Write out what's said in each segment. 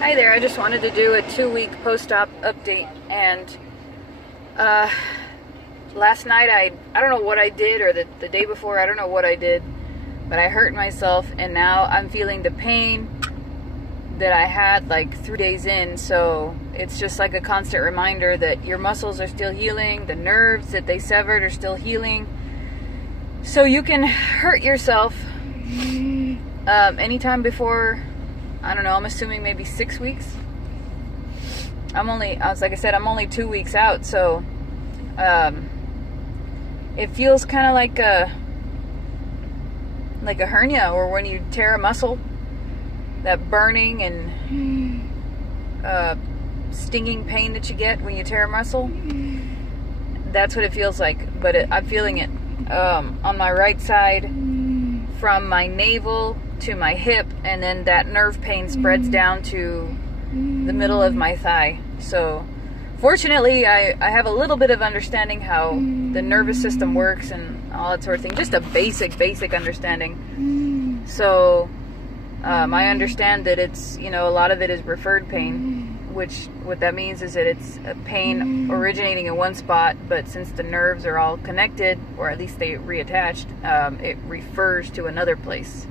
Hi there, I just wanted to do a 2-week post-op update, and last night I don't know what I did, or the day before, I don't know what I did, but I hurt myself, and now I'm feeling the pain that I had like 3 days in. So it's just like a constant reminder that your muscles are still healing, the nerves that they severed are still healing, so you can hurt yourself anytime before, I don't know, I'm assuming maybe 6 weeks. Like I said, I'm only 2 weeks out, so it feels kind of like a hernia, or when you tear a muscle, that burning and stinging pain that you get when you tear a muscle. That's what it feels like, but I'm feeling it on my right side, from my navel to my hip, and then that nerve pain spreads down to the middle of my thigh. So fortunately I have a little bit of understanding how the nervous system works and all that sort of thing, just a basic understanding. So I understand that it's, a lot of it is referred pain, which what that means is that it's a pain originating in one spot, but since the nerves are all connected, or at least they reattached, it refers to another place.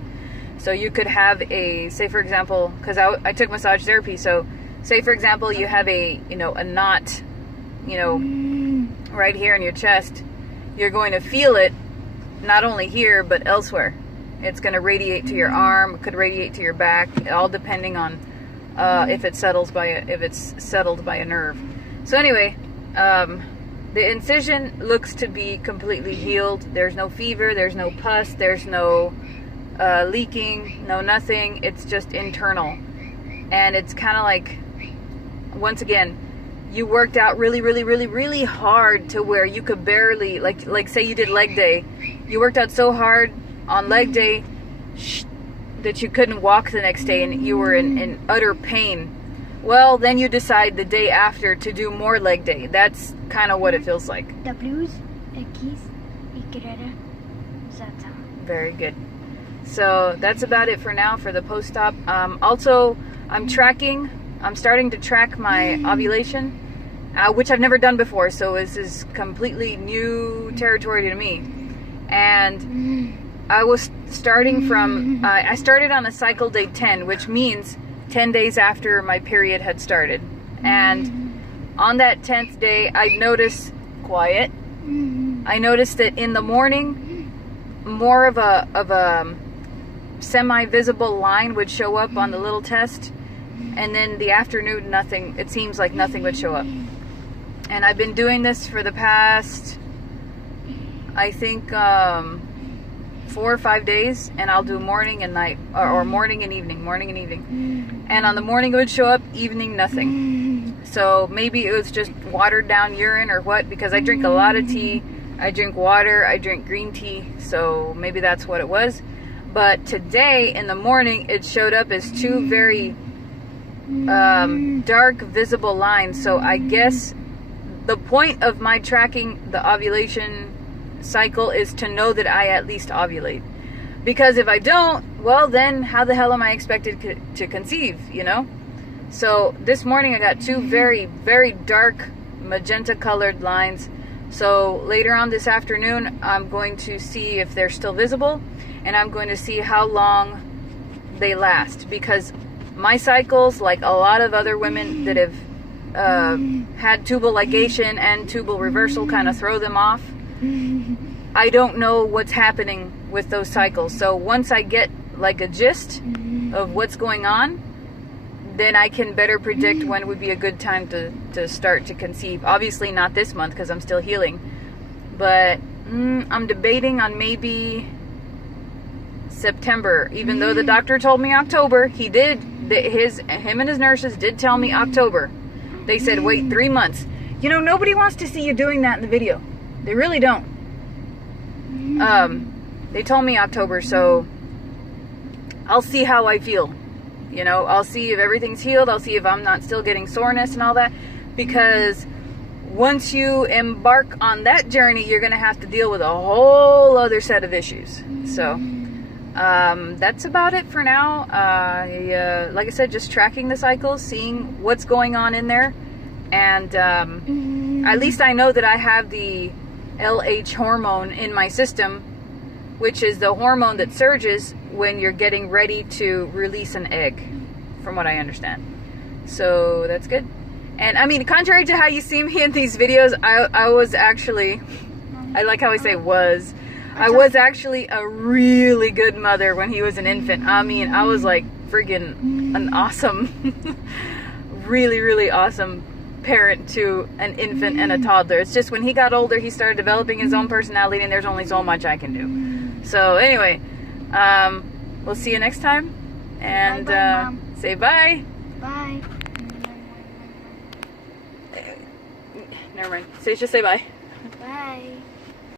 So you could have say for example, because I took massage therapy, so say for example you have a knot, right here in your chest. You're going to feel it not only here but elsewhere. It's going to radiate to your arm, it could radiate to your back, all depending on if it's settled by a nerve. So anyway, the incision looks to be completely healed. There's no fever, there's no pus, there's no leaking, no nothing. It's just internal, and it's kind of like, once again, you worked out really hard to where you could barely, like say you did leg day, you worked out so hard on leg day that you couldn't walk the next day, and you were in utter pain. Well, then you decide the day after to do more leg day. That's kind of what it feels like. Very good. So that's about it for now for the post-op. Also, I'm starting to track my ovulation, which I've never done before, so this is completely new territory to me. And I was starting from, I started on a cycle day 10, which means 10 days after my period had started. And on that 10th day, I noticed that in the morning, more of a semi-visible line would show up on the little test, and then the afternoon, nothing. It seems like nothing would show up. And I've been doing this for the past, I think, 4 or 5 days, and I'll do morning and night, or morning and evening. And on the morning it would show up, evening nothing. So maybe it was just watered down urine or what, because I drink a lot of tea, I drink water, I drink green tea, so maybe that's what it was. But today in the morning it showed up as 2 very dark visible lines. So I guess the point of my tracking the ovulation cycle is to know that I at least ovulate, because if I don't, well, then how the hell am I expected to conceive, So this morning I got 2 very dark magenta colored lines. So later on this afternoon I'm going to see if they're still visible, and I'm going to see how long they last, because my cycles, like a lot of other women that have had tubal ligation and tubal reversal, kind of throw them off. I don't know what's happening with those cycles. So once I get like a gist of what's going on, then I can better predict when would be a good time to start to conceive. Obviously not this month, because I'm still healing, but I'm debating on maybe September, even though the doctor told me October. Him and his nurses did tell me October. They said wait 3 months. Nobody wants to see you doing that in the video. They really don't. They told me October, so I'll see how I feel. I'll see if everything's healed. I'll see if I'm not still getting soreness and all that, because once you embark on that journey, you're going to have to deal with a whole other set of issues. So That's about it for now. Like I said, just tracking the cycles, seeing what's going on in there, and at least I know that I have the LH hormone in my system, which is the hormone that surges when you're getting ready to release an egg, from what I understand. So that's good. And I mean, contrary to how you see me in these videos, I was actually, I like how I say was, I was actually a really good mother when he was an infant. I mean, I was like friggin' an awesome, really, really awesome parent to an infant and a toddler. It's just when he got older, he started developing his own personality, and there's only so much I can do. So anyway, we'll see you next time, and bye, say bye. Bye. Never mind. Say, just say bye. Bye.